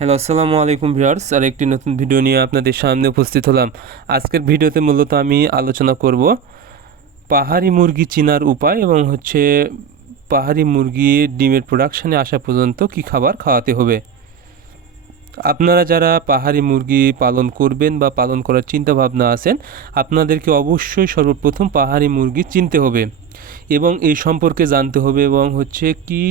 Hello, আসসালামু আলাইকুম viewers. আর একটি নতুন ভিডিও নিয়ে আপনাদের সামনে উপস্থিত হলাম। আজকের ভিডিওতে মূলত আমি আলোচনা করব পাহাড়ি মুরগি চিনার উপায় এবং পাহাড়ি মুরগির ডিমের প্রোডাকশানে আসা পর্যন্ত কী খাবার খাওয়াতে হবে। আপনারা যারা পাহাড়ি মুরগি পালন করবেন বা পালন করার চিন্তাভাবনা আছেন, আপনাদেরকে অবশ্যই সর্বপ্রথম পাহাড়ি মুরগি চিনতে হবে এবং এই সম্পর্কে জানতে হবে এবং কি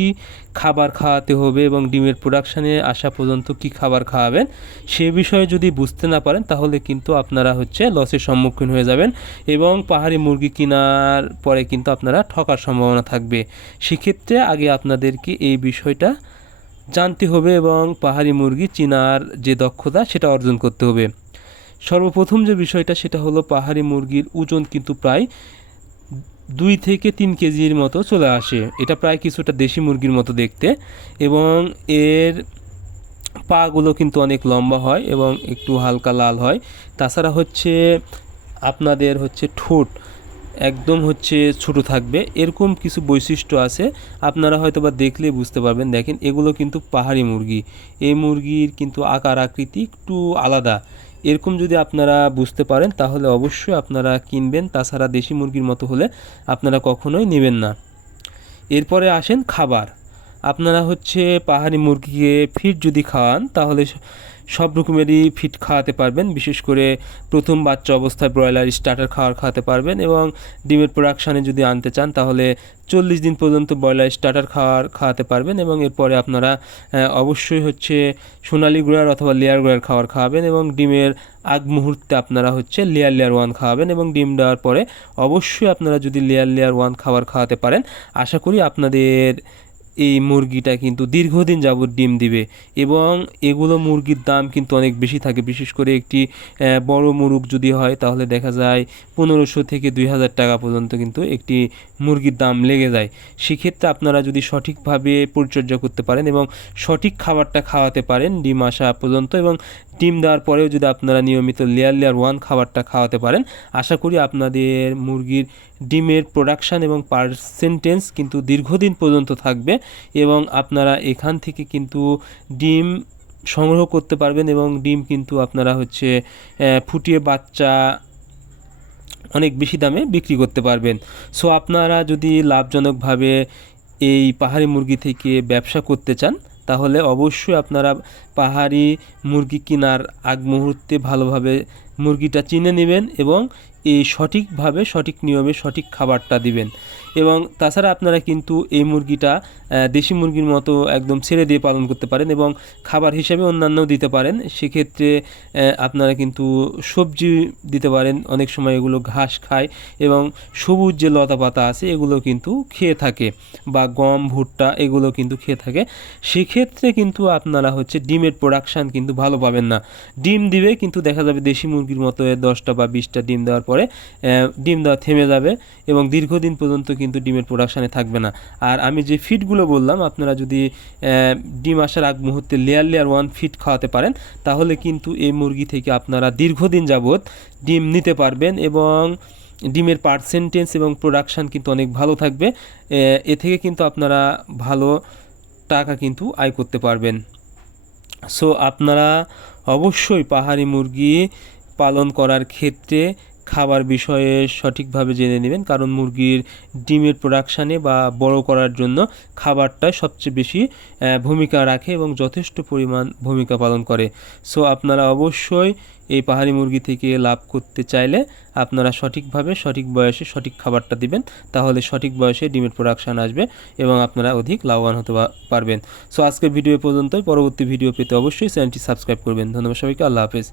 খাবার খাওয়াতে হবে এবং ডিমের প্রোডাকশানে আসা পর্যন্ত কি খাবার খাওয়াবেন সে বিষয়ে যদি বুঝতে না পারেন তাহলে কিন্তু আপনারা লসের সম্মুখীন হয়ে যাবেন এবং পাহাড়ি মুরগি কেনার পরে কিন্তু আপনারা ঠকার সম্ভাবনা থাকবে। সেক্ষেত্রে আগে আপনাদেরকে এই বিষয়টা জানতে হবে এবং পাহাড়ি মুরগি চেনার যে দক্ষতা সেটা অর্জন করতে হবে। সর্বপ্রথম যে বিষয়টা সেটা হলো পাহাড়ি মুরগির ওজন কিন্তু প্রায় 2 থেকে 3 কেজির মতো চলে আসে। এটা প্রায় কিছুটা দেশি মুরগির মতো দেখতে এবং এর পাগুলো কিন্তু অনেক লম্বা হয় এবং একটু হালকা লাল হয়। তাছাড়া আপনাদের ঠোঁট একদম ছোট থাকবে, এরকম কিছু বৈশিষ্ট্য আছে। আপনারা হয়তো বা দেখলে বুঝতে পারবেন। দেখেন, এগুলো কিন্তু পাহাড়ি মুরগি। এই মুরগির কিন্তু আকার আকৃতি একটু আলাদা। এরকম যদি আপনারা বুঝতে পারেন তাহলে অবশ্যই আপনারা কিনবেন। তাছাড়া দেশি মুরগির মতো হলে আপনারা কখনোই নেবেন না। এরপরে আসেন খাবার। আপনারা পাহাড়ি মুরগিকে ফিড যদি খাওয়ান তাহলে সব রকমেরই ফিড খাওয়াতে পারবেন। বিশেষ করে প্রথম বাচ্চা অবস্থায় ব্রয়লার স্টার্টার খাওয়াতে পারবেন এবং ডিমের প্রোডাকশানে যদি আনতে চান তাহলে 40 দিন পর্যন্ত ব্রয়লার স্টার্টার খাওয়াতে পারবেন এবং এরপরে আপনারা অবশ্যই সোনালী গুঁড়ার অথবা লেয়ার গুঁড়ার খাওয়াবেন এবং ডিমের আগ মুহূর্তে আপনারা লেয়ার 1 খাওয়াবেন এবং ডিম দেওয়ার পরে অবশ্যই আপনারা যদি লেয়ার 1 খাওয়াতে পারেন, আশা করি আপনাদের এই মুরগিটা কিন্তু দীর্ঘদিন যাবত ডিম দিবে এবং এগুলো মুরগির দাম কিন্তু অনেক বেশি থাকে। বিশেষ করে একটি বড় মুরগ যদি হয় তাহলে দেখা যায় 1500 থেকে 2000 টাকা পর্যন্ত কিন্তু একটি মুরগির দাম লেগে যায়। সেক্ষেত্রে আপনারা যদি সঠিকভাবে পরিচর্যা করতে পারেন এবং সঠিক খাবারটা খাওয়াতে পারেন ডিম আসা পর্যন্ত এবং ডিম দেওয়ার পরেও যদি আপনারা নিয়মিত লেয়ার 1 খাবারটা খাওয়াতে পারেন, আশা করি আপনাদের মুরগির ডিমের প্রোডাকশান এবং পার্সেন্টেজ কিন্তু দীর্ঘদিন পর্যন্ত থাকবে এবং আপনারা এখান থেকে কিন্তু ডিম সংগ্রহ করতে পারবেন এবং ডিম কিন্তু আপনারা ফুটিয়ে বাচ্চা অনেক বেশি দামে বিক্রি করতে পারবেন। সো আপনারা যদি লাভজনকভাবে এই পাহাড়ি মুরগি থেকে ব্যবসা করতে চান তাহলে অবশ্যই আপনারা পাহাড়ি মুরগি কেনার আগ মুহূর্তে ভালোভাবে মুরগিটা চিনে নেবেন এবং এই সঠিকভাবে সঠিক নিয়মে সঠিক খাবারটা দিবেন। এবং তাছাড়া আপনারা কিন্তু এই মুরগিটা দেশি মুরগির মতো একদম ছেড়ে দিয়ে পালন করতে পারেন এবং খাবার হিসেবে অন্যান্যও দিতে পারেন। সেক্ষেত্রে আপনারা কিন্তু সবজি দিতে পারেন। অনেক সময় এগুলো ঘাস খায় এবং সবুজ যে লতা পাতা আছে এগুলো কিন্তু খেয়ে থাকে বা গম ভুট্টা এগুলো কিন্তু খেয়ে থাকে। সেক্ষেত্রে কিন্তু আপনারা ডিমের প্রোডাকশান কিন্তু ভালো পাবেন না। ডিম দিবে কিন্তু দেখা যাবে দেশি মুরগির মতো 10টা বা 20টা ডিম দেওয়ার পরে ডিম দেওয়া থেমে যাবে এবং দীর্ঘদিন পর্যন্ত কিন্তু ডিমের প্রোডাকশানে থাকবে না। আর আমি যে ফিডগুলো বললাম, আপনারা যদি ডিম আসার আগ মুহূর্তে লেয়ার 1 ফিড খাওয়াতে পারেন তাহলে কিন্তু এই মুরগি থেকে আপনারা দীর্ঘদিন যাবত ডিম নিতে পারবেন এবং ডিমের পার্সেন্টেজ এবং প্রোডাকশান কিন্তু অনেক ভালো থাকবে। এ থেকে কিন্তু আপনারা ভালো টাকা কিন্তু আয় করতে পারবেন। সো আপনারা অবশ্যই পাহাড়ি মুরগি পালন করার ক্ষেত্রে খাবার বিষয়ে সঠিকভাবে জেনে নেবেন, কারণ মুরগির ডিমের প্রোডাকশানে বা বড় করার জন্য খাবারটা সবচেয়ে বেশি ভূমিকা রাখে এবং যথেষ্ট পরিমাণ ভূমিকা পালন করে। সো আপনারা অবশ্যই এই পাহাড়ি মুরগি থেকে লাভ করতে চাইলে আপনারা সঠিকভাবে সঠিক বয়সে সঠিক খাবারটা দিবেন, তাহলে সঠিক বয়সে ডিমের প্রোডাকশান আসবে এবং আপনারা অধিক লাভবান হতে পারবেন। সো আজকের ভিডিও পর্যন্তই। পরবর্তী ভিডিও পেতে অবশ্যই চ্যানেলটি সাবস্ক্রাইব করবেন। ধন্যবাদ সবাইকে। আল্লাহ হাফেজ।